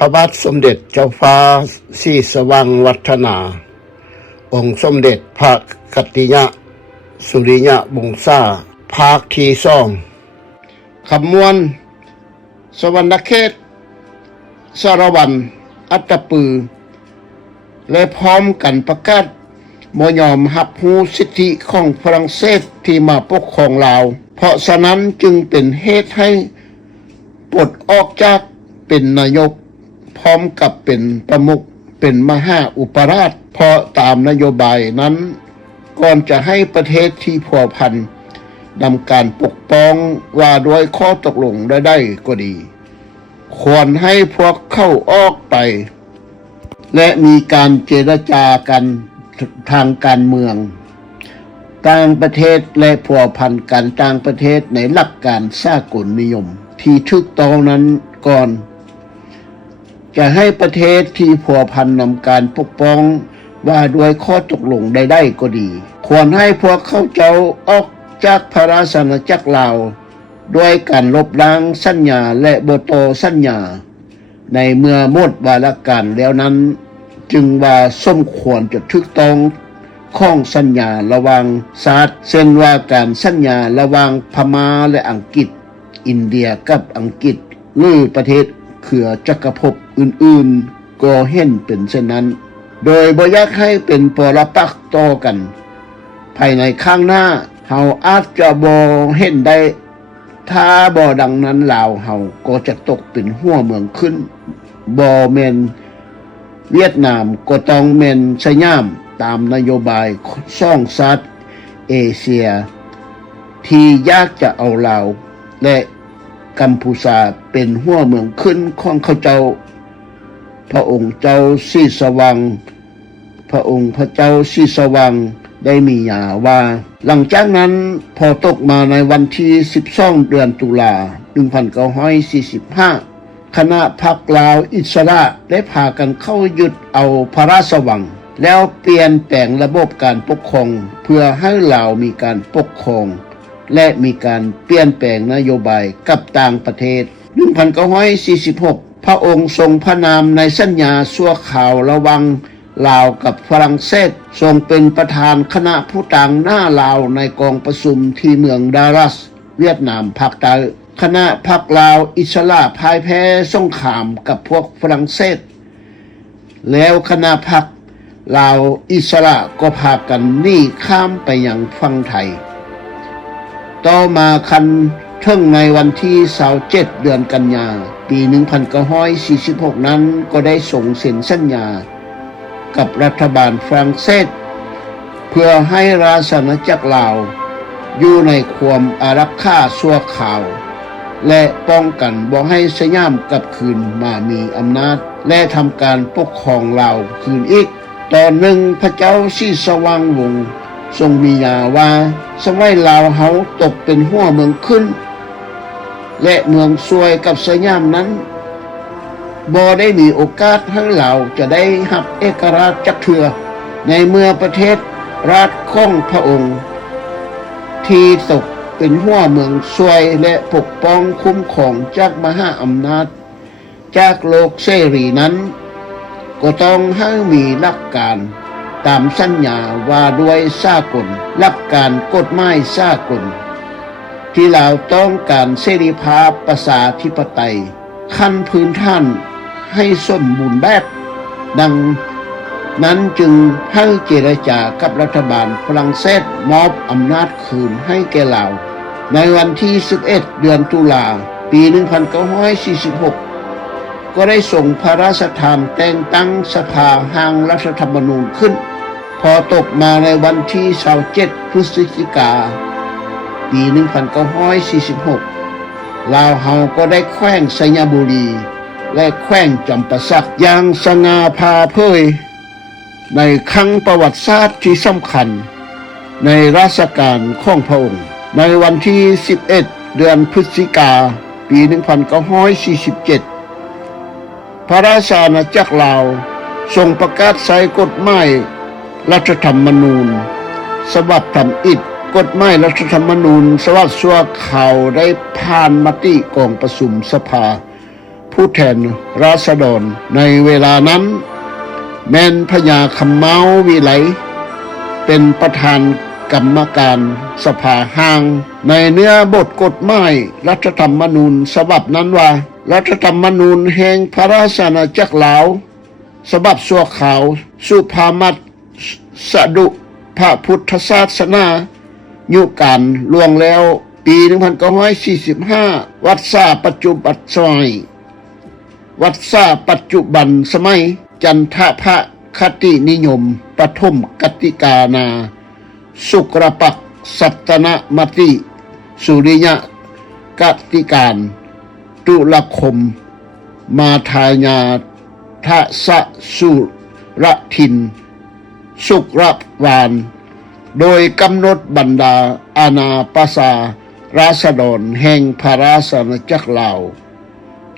พระบาทสมเด็จเจ้าฟ้าศรีสว่างวัฒนาองค์สมเด็จพระกัตติยะสุริยะวงศ์ซ่าภาคที่2ขมวนสวรรณเขตสารวันอัตตปือและพร้อมกันประกาศบ่ยอมรับรู้สิทธิของฝรั่งเศสที่มาปกครองลาวเพราะฉะนั้นจึงเป็นเหตุให้ปลดออกจากเป็นนายกพร้อมกับเป็นประมุขเป็นมหาอุปราชเพราะตามนโยบายนั้นก่อนจะให้ประเทศที่พัวพันนำการปกป้องว่าด้วยข้อตกลงได้ก็ดีควรให้พวกเข้าออกไปและมีการเจรจากันทางการเมืองต่างประเทศและพัวพันกันต่างประเทศในหลักการสากลนิยมที่ถูกต้องนั้นก่อนจะให้ประเทศที่พัวพันนำการปกป้องว่าด้วยข้อตกลงได้ก็ดีควรให้พวกเขาเจ้าออกจากพระราชอาณาจักรลาวด้วยการลบล้างสัญญาและบ่ต่อสัญญาในเมื่อหมดวาระการแล้วนั้นจึงว่าสมควรจะถูกต้องข้องสัญญาระหว่างชาติเช่นว่าการสัญญาระหว่างพม่าและอังกฤษอินเดียกับอังกฤษหรือประเทศเครือจักรภพอื่นๆก็เห็นเป็นเช่นนั้นโดยบ่อยากให้เป็นปรปักษ์ต่อกันภายในข้างหน้าเฮาอาจจะบ่เห็นได้ถ้าบ่ดังนั้นลาวเฮาก็จะตกเป็นหัวเมืองขึ้นบ่แม่นเวียดนามก็ต้องแม่นสยามตามนโยบายช่องชาติเอเชียที่อยากจะเอาลาวและกัมพูชาเป็นหัวเมืองขึ้นของเขาเจ้าพระองค์เจ้าศรีสว่างพระองค์พระเจ้าศรีสว่างได้มีญาว่าหลังจากนั้นพอตกมาในวันที่12เดือนตุลา1945คณะพรรคลาวอิสระได้พากันเข้ายึดเอาพระราชวังแล้วเปลี่ยนแปลงระบบการปกครองเพื่อให้ลาวมีการปกครองและมีการเปลี่ยนแปลงนโยบายกับต่างประเทศ1946พระองค์ทรงพระนามในสัญญาชั่วคราวระหว่างลาวกับฝรั่งเศสทรงเป็นประธานคณะผู้ต่างหน้าลาวในกองประชุมที่เมืองดารัสเวียดนามภาคใต้คณะพรรคลาวอิสระพ่ายแพ้สงครามกับพวกฝรั่งเศสแล้วคณะพรรคลาวอิสระก็พากันหนีข้ามไปยังฝั่งไทยต่อมาคันถึงในวันที่27เดือนกันยาปี1946นั้นก็ได้ส่งเซ็นสัญญากับรัฐบาลฝรั่งเศสเพื่อให้ราชอาณาจักรลาวอยู่ในความอารักขาชั่วคราวและป้องกันบ่ให้สยามกลับคืนมามีอำนาจและทำการปกครองลาวคืนอีกตอนหนึ่งพระเจ้าศรีสว่างวงศ์ทรงมีญาว่าสมัยลาวเฮาตกเป็นหัวเมืองขึ้นและเมืองซวยกับสยามนั้นบ่ได้มีโอกาสให้ลาวจะได้รับเอกราชจักเทื่อในเมื่อประเทศราชของพระองค์ที่ตกเป็นหัวเมืองซวยและปกป้องคุ้มครองจากมหาอำนาจจากโลกเสรีนั้นก็ต้องให้มีหลักการตามสัญญาว่าด้วยสากลหลักการกฎหมายสากลที่ลาวต้องการเสรีภาพประชาธิปไตยขั้นพื้นฐานให้สมบูรณ์แบบดังนั้นจึงให้เจรจากับรัฐบาลฝรั่งเศสมอบอำนาจคืนให้แก่ลาวในวันที่11เดือนตุลาปี1946ก็ได้ส่งพระราชทานแต่งตั้งสภาร่างรัฐธรรมนูญขึ้นพอตกมาในวันที่27พฤศจิกายนปี1946ลาวเฮาก็ได้แขวงสัญบุรีและแขวงจำปาสักอย่างสง่าผ่าเผยในครั้งประวัติศาสตร์ที่สำคัญในราชการของพระองค์ในวันที่11เดือนพฤศจิกายนปี1947พระราชอาณาจักรลาวทรงประกาศใช้กฎหมายรัฐธรรมนูญฉบับทำอิฐกฎหมายรัฐธรรมนูญฉบับชั่วคราวได้ผ่านมติกองประชุมสภาผ ผู้แทนราษฎรในเวลานั้นแม่นพญาคำเมาวิไลเป็นประธานกรรมการสภาห้างในเนื้อบทกฎหมายรัฐธรรมนูญฉบับนั้นว่ารัฐธรรมนูญแห่งพระราชอาณาจักรลาวฉบับชั่วคราวสุภามัตสดุพระพุทธศาสนายุการล่วงแล้วปี1945วัดซาปัจจุบันสมัยจันทภคตินิยมปฐมกติกานาสุกรปักสัตนมติสุริยะกติการตุลคมมาทายาทะสะสุรทินสุกรวานโดยกำหนดบรรดาอาณาประชาราษฎรแห่งพระราชอาณาจักรลาว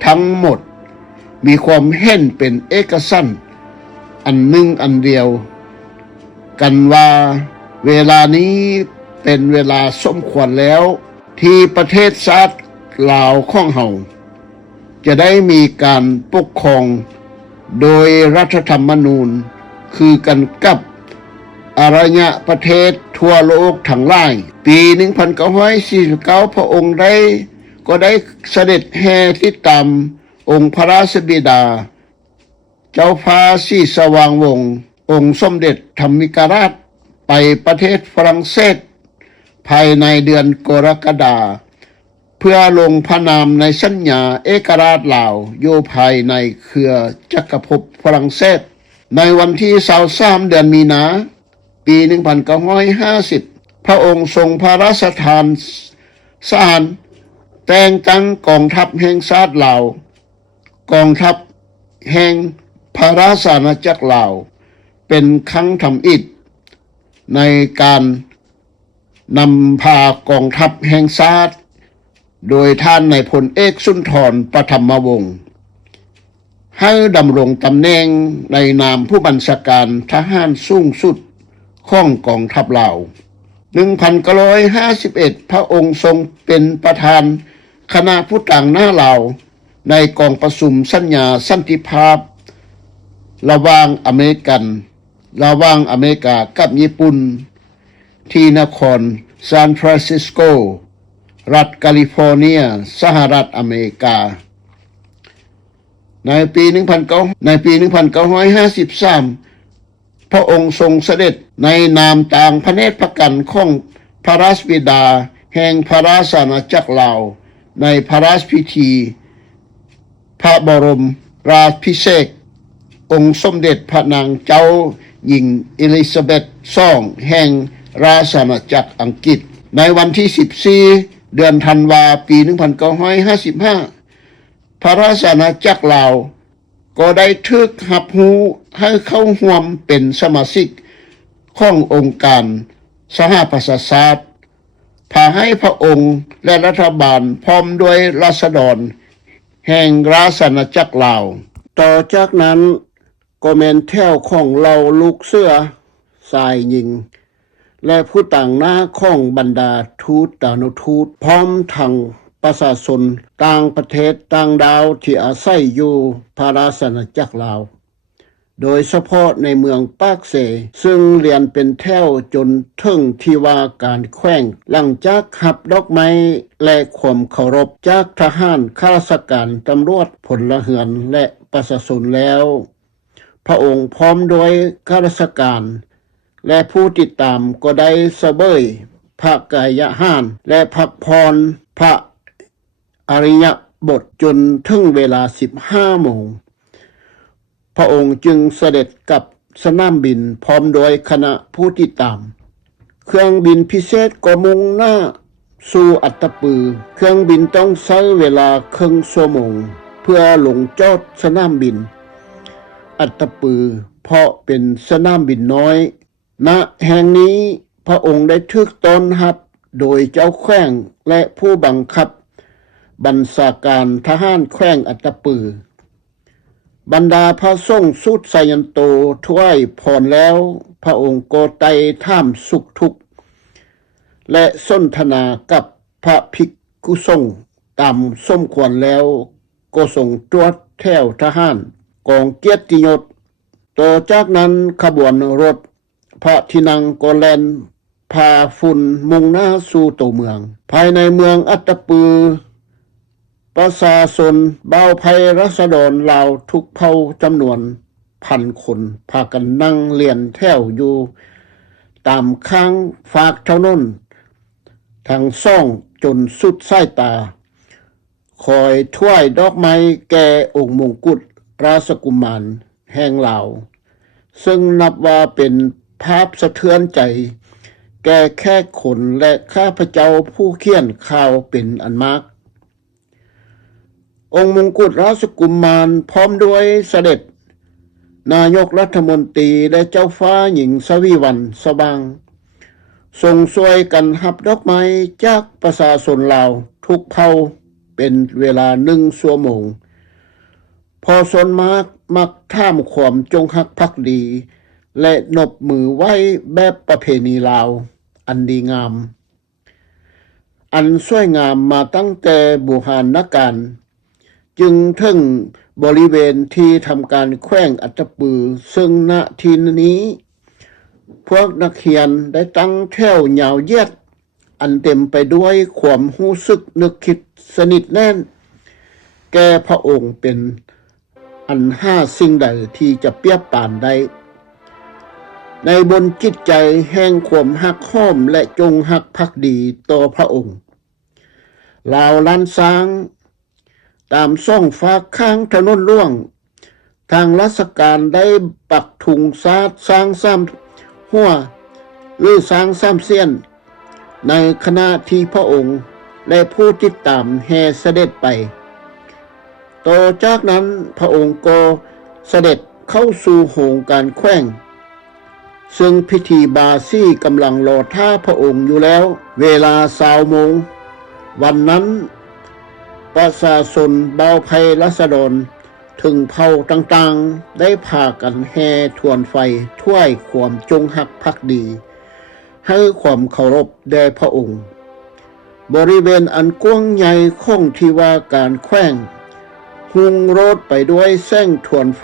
ทั้งหมดมีความเห็นเป็นเอกฉันท์อันหนึ่งอันเดียวกันว่าเวลานี้เป็นเวลาสมควรแล้วที่ประเทศชาติลาวของเฮาจะได้มีการปกครองโดยรัฐธรรมนูญคือกันกับอารยประเทศทั่วโลกทั้งหลายปี1949พระองค์ก็ได้เสด็จแห่ติดตามองค์พระราชบิดาเจ้าฟ้าศรีสว่างวงศ์องค์สมเด็จธรรมิกราชไปประเทศฝรั่งเศสภายในเดือนกรกฎาคมเพื่อลงพระนามในสัญญาเอกราชลาวอยู่ภายในเครือจักรภพฝรั่งเศสในวันที่23เดือนมีนาปี1950พระองค์ทรงพระราชทานสารแต่งตั้งกองทัพแห่งชาติลาวกองทัพแห่งพระราชอาณาจักรลาวเป็นครั้งทำอิฐในการนำพากองทัพแห่งชาติโดยท่านนายพลเอกสุนทรปฐมวงศ์ให้ดำรงตำแหน่งในนามผู้บัญชาการทหารสูงสุดของกองทัพลาว1951พระองค์ทรงเป็นประธานคณะผู้ต่างหน้าลาวในกองประชุมสัญญาสันติภาพระหว่างอเมริกากับญี่ปุ่นที่นครซานฟรานซิสโกรัฐแคลิฟอร์เนียสหรัฐอเมริกาในปี1953พระองค์ทรงเสด็จในนามต่างพระเนตรพระกันของพระราชบิดาแห่งพระราชอาณาจักรลาวในพระราชพิธีพระบรมราชาภิเษกองค์สมเด็จพระนางเจ้าหญิงอลิซาเบธIIแห่งราชอาณาจักรอังกฤษในวันที่14เดือนธันวาคมปี1955พระราชอาณาจักรลาวก็ได้ถูกรับรู้ให้เข้าร่วมเป็นสมาชิกขององค์การสหประชาชาติพาให้พระองค์และรัฐบาลพร้อมด้วยราษฎรแห่งราชอาณาจักรลาวต่อจากนั้นก็แม่นแถวของเราลูกเสือสายหญิงและผู้ต่างหน้าของบรรดาทูตดานุทูตพร้อมทั้งประชาชนต่างประเทศต่างดาวที่อาศัยอยู่พระราชอาณาจักรลาวโดยเฉพาะในเมืองปากเสซึ่งเรียนเป็นแถวจนถึงที่ว่าการแขว้งหลังจากหับดอกไม้และความเคารพจากทหารข้าราชการตำรวจพลเรือนและประชาชนแล้วพระองค์พร้อมด้วยข้าราชการและผู้ติดตามก็ได้เสวยพระกายหารและพักพรพระอริยบทจนถึงเวลา15 โมงพระองค์จึงเสด็จกับสนามบินพร้อมโดยคณะผู้ติดตามเครื่องบินพิเศษก็มุ่งหน้าสู่อัตตปือเครื่องบินต้องใช้เวลาครึ่งชั่วโมงเพื่อลงจอดสนามบินอัตตปือเพราะเป็นสนามบินน้อยณแห่งนี้พระองค์ได้ถูกต้อนรับโดยเจ้าแขวงและผู้บังคับบัญชาการทหารแขวงอัตตปือบรรดาพระสงฆ์สุดไซยันโตถวายพรแล้วพระองค์ก็ไต่ถามสุขทุกข์และสนทนากับพระภิกขุสงฆ์ตามสมควรแล้ว ก็ส่งตรวจแถวทหารกองเกียรติยศต่อจากนั้นขบวนรถพระที่นั่งก็แล่นพาฝุ่นมุ่งหน้าสู่ตัวเมืองภายในเมืองอัตตปือประชาชนบ่าวไพรัษฎรลาวทุกเผ่าจำนวน1,000 คนพากันนั่งเลียนแถวอยู่ตามข้างฝากถนนทางซ่องจนสุดสายตาคอยถ้วยดอกไม้แก่องค์มงกุฎราชกุมารแห่งลาวซึ่งนับว่าเป็นภาพสะเทือนใจแก่แค่คนและข้าพเจ้าผู้เขียนข่าวเป็นอันมากองค์มงกุฎราชกุมารพร้อมด้วยเสด็จนายกรัฐมนตรีและเจ้าฟ้าหญิงสวีวรรณสว่างทรงช่วยกันรับดอกไม้จากประชาชนลาวทุกเผ่าเป็นเวลา1 ชั่วโมงพอชนมักท่ามความจงรักภักดีและนบมือไหว้แบบประเพณีลาวอันดีงามอันสวยงามมาตั้งแต่โบราณกาลจึงถึงบริเวณที่ทำการแขว้งอัตตปือซึ่งณที่นี้พวกนักเขียนได้ตั้งแถวยาวเหยียดอันเต็มไปด้วยความรู้สึกนึกคิดสนิทแน่นแก่พระองค์เป็นอันห้าสิ่งใดที่จะเปรียบปานได้ในบนจิตใจแห่งความหักห้อมและจงหักภักดีต่อพระองค์ลาวล้านช้างตามซ่องฟ้าข้างถนนหลวงทางราชการได้ปักถุงสร้างซ้ำหัวหรือสร้างซ้ำเสี้ยนในขณะที่พระองค์และผู้ติดตามแห่เสด็จไปต่อจากนั้นพระองค์ก็เสด็จเข้าสู่โหงการแขว้งซึ่งพิธีบาซี่กำลังรอท่าพระองค์อยู่แล้วเวลา20 โมงวันนั้นประชาชนบ่าวไพรัษฎรถึงเผ่าต่างๆได้พากันแห่ทวนไฟถ้วยความจงรักภักดีให้ความเคารพแด่พระองค์บริเวณอันกว้างใหญ่ของที่ว่าการแขว้งหุงโรดไปด้วยแสงทวนไฟ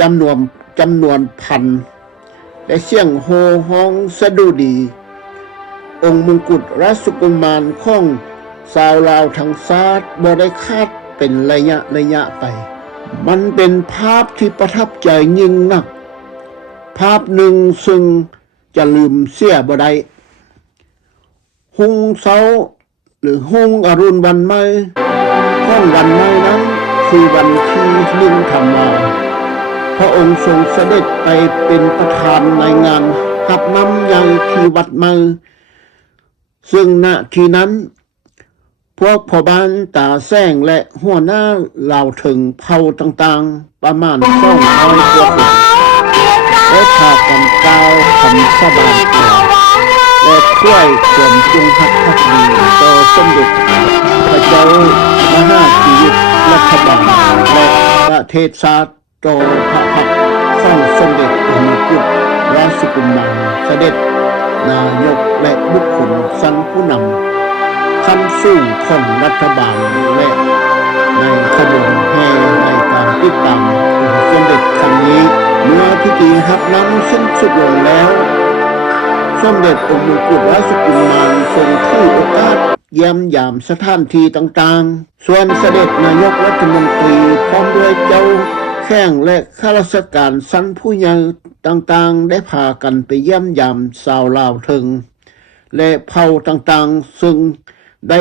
จำนวนพันและเสียงโห่ฮ้องสะดุดีองค์มงกุฎราชกุมารของชาวลาวทั้งชาติบ่ได้คาดเป็นระยะไปมันเป็นภาพที่ประทับใจยิ่งนักภาพหนึ่งซึ่งจะลืมเสียบ่ได้หุงเช้าหรือหุงอรุณวันใหม่ของวันใหม่นั้นคือวันที่1 ธันวาคมพระองค์ทรงเสด็จไปเป็นประธานในงานรับน้ำใหญ่ที่วัดใหม่ซึ่งณที่นั้นพวกพ่อบ้านตาแซงและหัวหน้าเหล่าถึงเผ่าต่างๆประมาณ200 กว่าคนได้พากันกล่าวคำสาบานและช่วยความจงรักภักดีต่อสมเด็จพระเจ้ามหาชีวิตรัฐบาลและประเทศชาติต่อพระพักตร์ของสมเด็จพระมงกุฎราชกุมารเสด็จนายกและบุคคลชั้นผู้นำขั้นสูงของรัฐบาลและในขบวนแห่ในการติดตามสมเด็จครั้งนี้เมื่อพิธีรับน้ำสิ้นสุดลงแล้วสมเด็จองค์มงกุฎราชกุมารทรงถือโอกาสเยี่ยมยามสถานที่ต่างๆส่วนเสด็จนายกรัฐมนตรีพร้อมด้วยเจ้าแข้งและข้าราชการชั้นผู้ใหญ่ต่างๆได้พากันไปเยี่ยมยามชาวลาวถึงและเผ่าต่างๆซึ่งได้